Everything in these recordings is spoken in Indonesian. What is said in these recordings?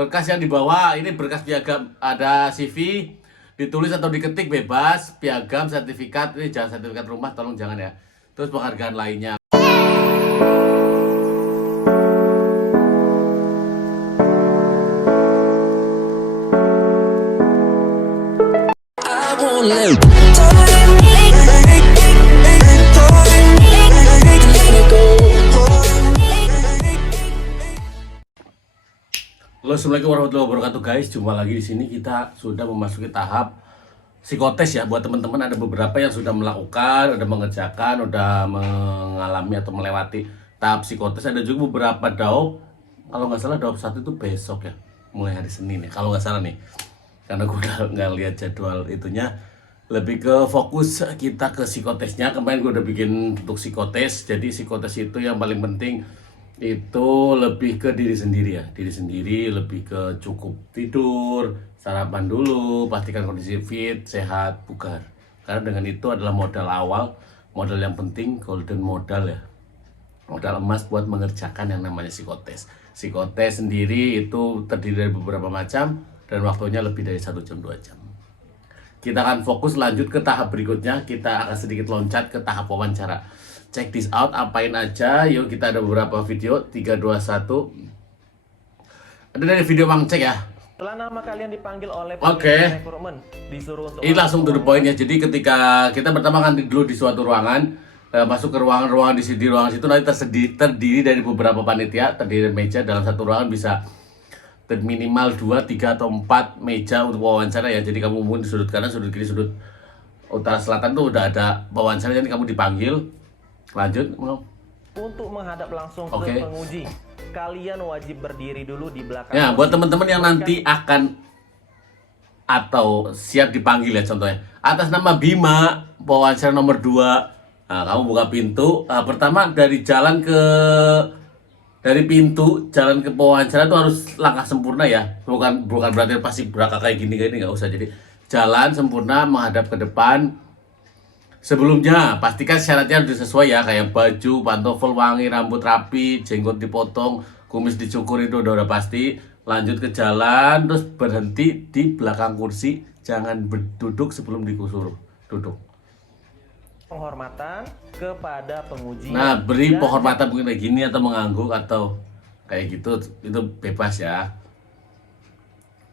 Berkas yang dibawa ini berkas piagam, ada CV, ditulis atau diketik bebas, piagam, sertifikat, ini jangan sertifikat rumah, tolong jangan ya. Terus penghargaan lainnya. Halo, assalamualaikum warahmatullahi wabarakatuh guys. Jumpa lagi di sini. Kita sudah memasuki tahap psikotes ya. Buat teman-teman ada beberapa yang sudah melakukan, udah mengerjakan, udah mengalami atau melewati tahap psikotes. Ada juga beberapa daup. Kalau nggak salah daup 1 itu besok ya, mulai hari Senin ya. Kalau nggak salah nih, karena gue udah nggak lihat jadwal itunya. Lebih ke fokus kita ke psikotesnya. Kemarin gue udah bikin untuk psikotes. Jadi psikotes itu yang paling penting itu lebih ke diri sendiri ya, diri sendiri, lebih ke cukup tidur, sarapan dulu, pastikan kondisi fit, sehat, bugar. Karena dengan itu adalah modal awal, modal yang penting, golden modal ya, modal emas buat mengerjakan yang namanya psikotes. Psikotes sendiri itu terdiri dari beberapa macam dan waktunya lebih dari 1 jam 2 jam. Kita akan fokus lanjut ke tahap berikutnya. Kita akan sedikit loncat ke tahap wawancara. Check this out, apain aja. Yuk, kita ada beberapa video. 3, 2, 1. Ada dari video Mang Cek ya. Setelah nama kalian dipanggil oleh rekrutmen, disuruh untuk ini langsung to the point ya. Jadi ketika kita pertama kan dulu di suatu ruangan, masuk ke ruangan di ruangan situ nanti terdiri dari beberapa panitia, terdiri dari meja. Dalam satu ruangan bisa minimal 2, 3, atau 4 meja untuk wawancara ya. Jadi kamu mungkin di sudut kanan, sudut kiri, sudut utara, selatan tuh udah ada wawancara. Jadi kamu dipanggil. Lanjut, untuk menghadap langsung ke penguji. Kalian wajib berdiri dulu di belakang. Ya, buat teman-teman yang nanti akan atau siap dipanggil ya, contohnya atas nama Bima, wawancara nomor 2. Nah, kamu buka pintu. Pertama dari pintu jalan ke wawancara itu harus langkah sempurna ya. Bukan berarti pasti berakak kayak gini nggak usah. Jadi jalan sempurna menghadap ke depan. Sebelumnya pastikan syaratnya harus sesuai ya, kayak baju, pantofel wangi, rambut rapi, jenggot dipotong, kumis dicukur, itu udah pasti. Lanjut ke jalan, terus berhenti di belakang kursi, jangan berduduk sebelum disuruh duduk. Penghormatan kepada penguji. Nah, beri penghormatan mungkin kayak gini atau mengangguk atau kayak gitu, itu bebas ya.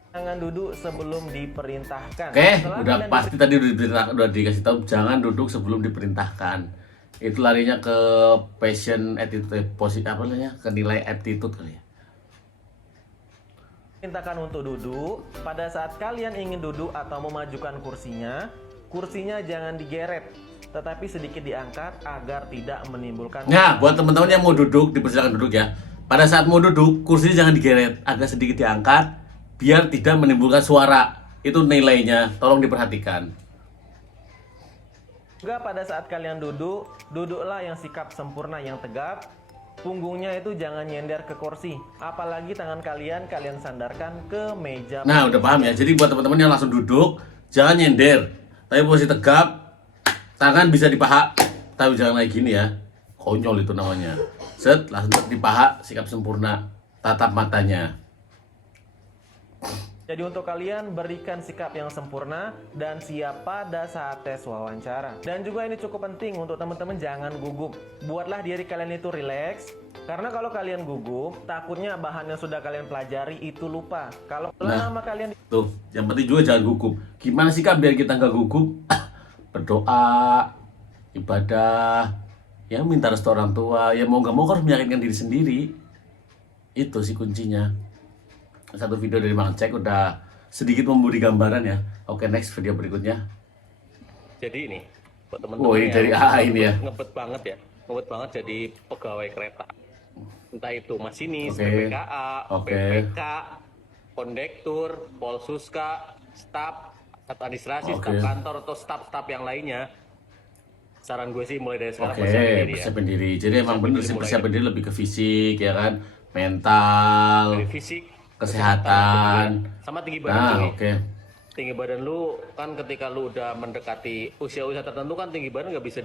Jangan duduk sebelum diperintahkan. Oke, udah pasti tadi udah dikasih tahu jangan duduk sebelum diperintahkan. Itu larinya ke passion attitude, apa namanya? Ke nilai aptitude kali ya. Perintahkan untuk duduk. Pada saat kalian ingin duduk atau memajukan kursinya jangan digeret, tetapi sedikit diangkat agar tidak menimbulkan. Nah, buat teman-teman yang mau duduk, dipersilakan duduk ya. Pada saat mau duduk, kursinya jangan digeret, agak sedikit diangkat, biar tidak menimbulkan suara. Itu nilainya, tolong diperhatikan. Juga pada saat kalian duduklah yang sikap sempurna, yang tegap. Punggungnya itu jangan nyender ke kursi, apalagi tangan kalian sandarkan ke meja. Nah, udah paham ya. Jadi buat teman-teman yang langsung duduk, jangan nyender, tapi posisi tegap. Tangan bisa di paha, tapi jangan kayak gini ya. Konyol itu namanya. Set, langsung di paha, sikap sempurna, tatap matanya. Jadi untuk kalian berikan sikap yang sempurna dan siap pada saat tes wawancara. Dan juga ini cukup penting untuk teman-teman, jangan gugup. Buatlah diri kalian itu rileks. Karena kalau kalian gugup, takutnya bahan yang sudah kalian pelajari itu lupa. Kalau nama kalian tuh, yang penting juga jangan gugup. Gimana sih Kak biar kita nggak gugup? Berdoa, ibadah, ya minta restu orang tua, ya mau nggak mau harus meyakinkan diri sendiri. Itu sih kuncinya. Satu video dari Mang Cek udah sedikit memberi gambaran ya. Oke, next video berikutnya. Jadi ini buat teman-teman ini dari AA ini ya. Ngebet banget jadi pegawai kereta. Entah itu masinis, PPKA, PPK, kondektur, polsuska, staf administrasi, staf kantor, atau staf yang lainnya. Saran gue sih mulai dari sekarang persiapin diri. Jadi emang bener sih persiapin diri lebih ke fisik ya kan, mental, dari fisik, kesehatan, sama tinggi badan. Tinggi badan lu kan ketika lu udah mendekati usia-usia tertentu kan tinggi badan nggak bisa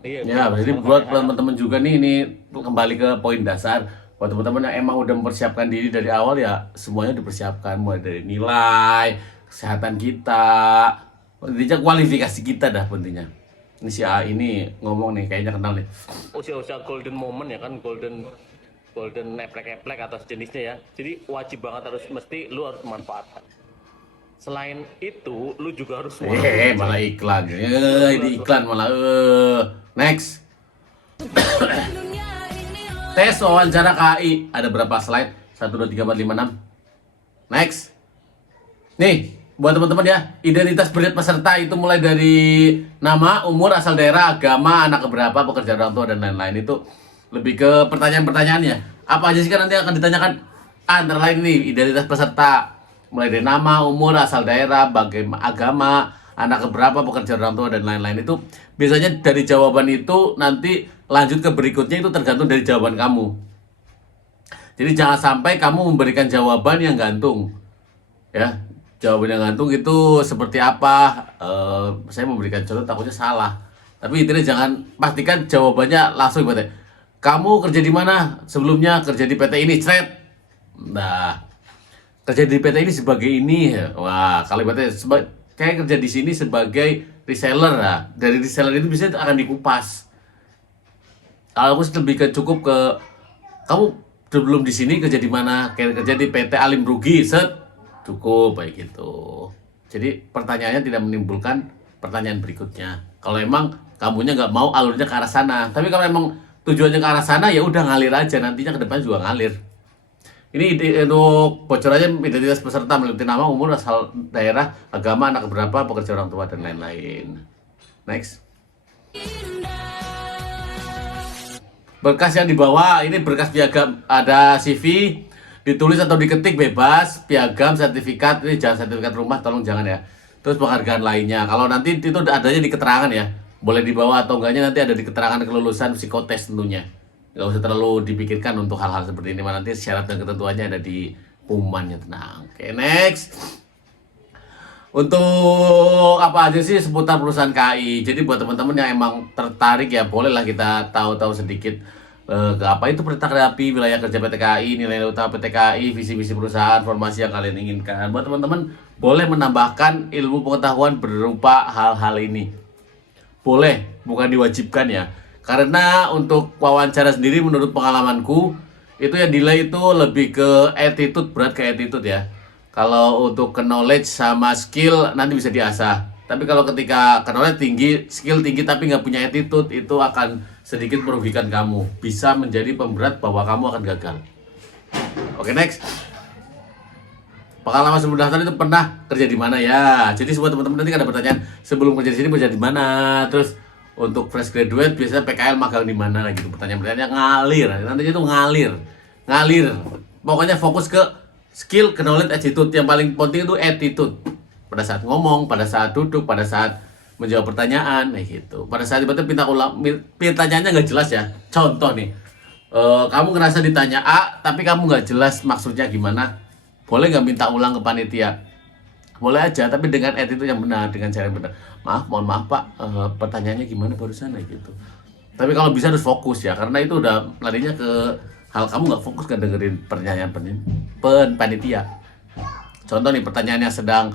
ya, jadi buat teman-teman juga nih, ini kembali ke poin dasar. Buat teman-teman yang emang udah mempersiapkan diri dari awal ya semuanya dipersiapkan, mulai dari nilai, kesehatan kita, intinya kualifikasi kita dah pentingnya. Ini si A ini ngomong nih, kayaknya kenal nih. Usia-usia golden moment ya kan, golden eplek-eplek atau sejenisnya ya. Jadi wajib banget mesti lu harus manfaatkan. Selain itu, lu juga harus Malah iklan. Ini iklan malah. Next. Tes wawancara KAI. Ada berapa slide? 1, 2, 3, 4, 5, 6. Next. Nih, buat teman-teman ya, identitas peserta itu mulai dari nama, umur, asal daerah, agama, anak keberapa, pekerjaan orang tua, dan lain-lain. Itu lebih ke pertanyaan-pertanyaannya. Apa aja sih kan nanti akan ditanyakan? Antara lain nih, identitas peserta. Mulai dari nama, umur, asal daerah, bagaimana agama, anak keberapa, pekerjaan orang tua, dan lain-lain. Itu biasanya dari jawaban itu nanti lanjut ke berikutnya itu tergantung dari jawaban kamu. Jadi jangan sampai kamu memberikan jawaban yang gantung. Ya, jawaban yang gantung itu seperti apa? Saya memberikan contoh takutnya salah. Tapi intinya jangan, pastikan jawabannya langsung ibaratnya. Kamu kerja di mana? Sebelumnya kerja di PT ini, cret. Nah, kerja di PT ini sebagai ini. Wah, kalau ibaratnya kayak kerja di sini sebagai reseller. Nah, dari reseller itu bisa akan dikupas. Kalau aku lebih ke cukup ke kamu sebelum di sini kerja di mana? Kayak kerja di PT Alim Rugi, set. Cukup kayak gitu. Jadi pertanyaannya tidak menimbulkan pertanyaan berikutnya. Kalau emang kamunya nggak mau alurnya ke arah sana. Tapi kalau emang tujuannya ke arah sana ya udah ngalir aja, nantinya ke depan juga ngalir. Ini untuk bocorannya identitas peserta meliputi nama, umur, asal daerah, agama, anak berapa, pekerjaan orang tua, dan lain-lain. Next. Berkas yang dibawa, ini berkas piagam, ada CV, ditulis atau diketik bebas, piagam, sertifikat, ini jangan sertifikat rumah, tolong jangan ya. Terus penghargaan lainnya, kalau nanti itu adanya di keterangan ya, boleh dibawa atau enggaknya nanti ada di keterangan kelulusan psikotes tentunya. Nggak usah terlalu dipikirkan untuk hal-hal seperti ini, nanti syarat dan ketentuannya ada di pengumumannya, tenang. Oke, next. Untuk apa aja sih seputar perusahaan KAI. Jadi buat teman-teman yang emang tertarik ya bolehlah kita tahu-tahu sedikit ke apa itu perintah kreapi, wilayah kerja PT KAI, nilai utama PT KAI, visi-visi perusahaan, formasi yang kalian inginkan. Buat teman-teman boleh menambahkan ilmu pengetahuan berupa hal-hal ini. Boleh, bukan diwajibkan ya. Karena untuk wawancara sendiri menurut pengalamanku itu yang delay itu lebih ke attitude, berat ke attitude ya. Kalau untuk ke knowledge sama skill nanti bisa diasah. Tapi kalau ketika ke knowledge tinggi, skill tinggi tapi nggak punya attitude, itu akan sedikit merugikan kamu. Bisa menjadi pemberat bahwa kamu akan gagal. Oke, next. Pengalaman sebelum daftar itu pernah kerja di mana ya? Jadi semua teman-teman nanti ada pertanyaan sebelum kerja di sini kerja di mana? Terus untuk fresh graduate biasanya PKL magang di mana gitu. Pertanyaan-pertanyaannya ngalir. Nantinya itu ngalir. Pokoknya fokus ke skill, ke knowledge, attitude. Yang paling penting itu attitude. Pada saat ngomong, pada saat duduk, pada saat menjawab pertanyaan, gitu. Pada saat tiba-tiba pertanyaannya nggak jelas ya. Contoh nih, kamu ngerasa ditanya A, tapi kamu nggak jelas maksudnya gimana. Boleh nggak minta ulang ke panitia? Boleh aja, tapi dengan attitude yang benar, dengan cara yang benar. Mohon maaf Pak, pertanyaannya gimana barusan gitu. Tapi kalau bisa harus fokus ya, karena itu udah larinya ke hal kamu nggak fokus kan dengerin pertanyaan panitia. Contoh nih pertanyaan yang sedang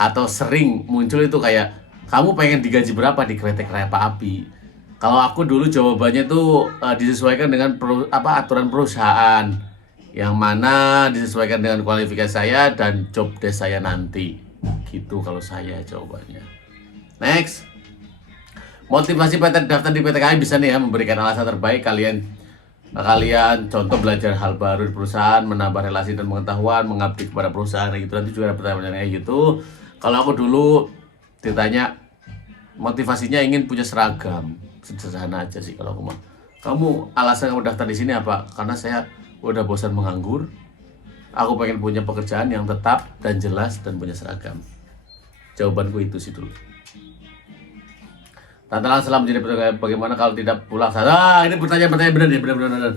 atau sering muncul itu kayak kamu pengen digaji berapa di kereta api? Kalau aku dulu jawabannya tuh disesuaikan dengan aturan perusahaan. Yang mana disesuaikan dengan kualifikasi saya dan job desk saya nanti. Gitu kalau saya jawabannya. Next. Motivasi daftar di PT KAI bisa nih ya memberikan alasan terbaik kalian contoh belajar hal baru di perusahaan, menambah relasi dan pengetahuan, mengabdi kepada perusahaan gitu. Nanti juga ada pertanyaan kayak gitu. Kalau aku dulu ditanya motivasinya ingin punya seragam. Sederhana aja sih kalau aku mah. Kamu alasan kamu daftar di sini apa? Karena saya udah bosan menganggur. Aku pengen punya pekerjaan yang tetap dan jelas dan punya seragam. Jawabanku itu sih dulu. Tantangan setelah menjadi petugas, bagaimana kalau tidak pulang? Ini pertanyaan benar nih, benar.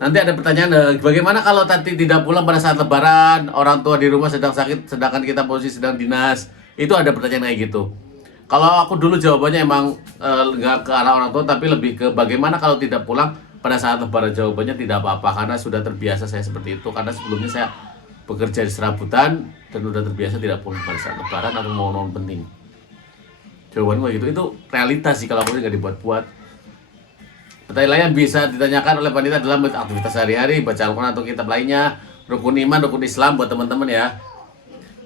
Nanti ada pertanyaan, bagaimana kalau tadi tidak pulang pada saat lebaran, orang tua di rumah sedang sakit, sedangkan kita posisi sedang dinas. Itu ada pertanyaan kayak gitu. Kalau aku dulu jawabannya emang nggak ke arah orang tua, tapi lebih ke bagaimana kalau tidak pulang pada saat lebaran? Jawabannya tidak apa-apa, karena sudah terbiasa saya seperti itu. Karena sebelumnya saya bekerja di serabutan dan udah terbiasa tidak pulang pada saat lebaran atau momen penting. Jawaban gue gitu, itu realitas sih kalau aku nggak dibuat-buat. Pertanyaan lain yang bisa ditanyakan oleh panitia adalah aktivitas sehari-hari, baca Al-Quran atau kitab lainnya, rukun iman, rukun Islam buat teman-teman ya.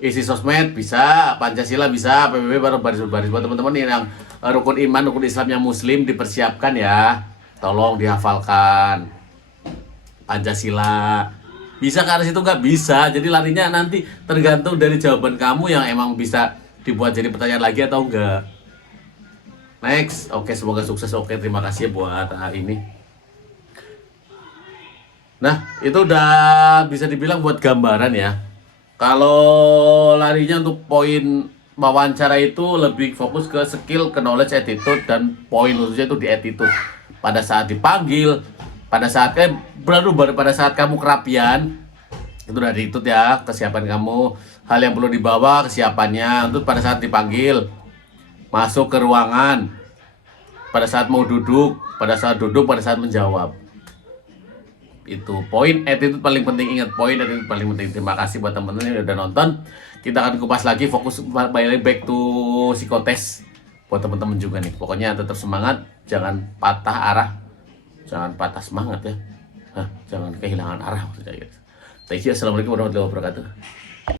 Isi sosmed bisa, Pancasila bisa, PBB baru baris-baris buat teman-teman yang rukun iman, rukun Islam yang muslim dipersiapkan ya. Tolong dihafalkan. Pancasila. Bisa ke arah situ nggak? Bisa. Jadi larinya nanti tergantung dari jawaban kamu yang emang bisa dibuat jadi pertanyaan lagi atau enggak. Next. Oke, semoga sukses. Oke, terima kasih buat ini. Nah, itu udah bisa dibilang buat gambaran ya. Kalau larinya untuk poin wawancara itu lebih fokus ke skill, ke knowledge, attitude, dan poin khususnya itu di attitude. Pada saat dipanggil, pada saat baru pada saat kamu kerapian, itu dari attitude ya, kesiapan kamu, hal yang perlu dibawa, kesiapannya. Untuk pada saat dipanggil, masuk ke ruangan, pada saat mau duduk, pada saat duduk, pada saat menjawab. Itu poin attitude paling penting. Ingat, poin attitude paling penting. Terima kasih buat teman-teman yang udah nonton. Kita akan kupas lagi, fokus back to psikotes buat teman-teman juga nih. Pokoknya tetap semangat, jangan patah arah, jangan patah semangat ya. Jangan kehilangan arah maksudnya gitu. Thank you. Assalamualaikum warahmatullahi wabarakatuh.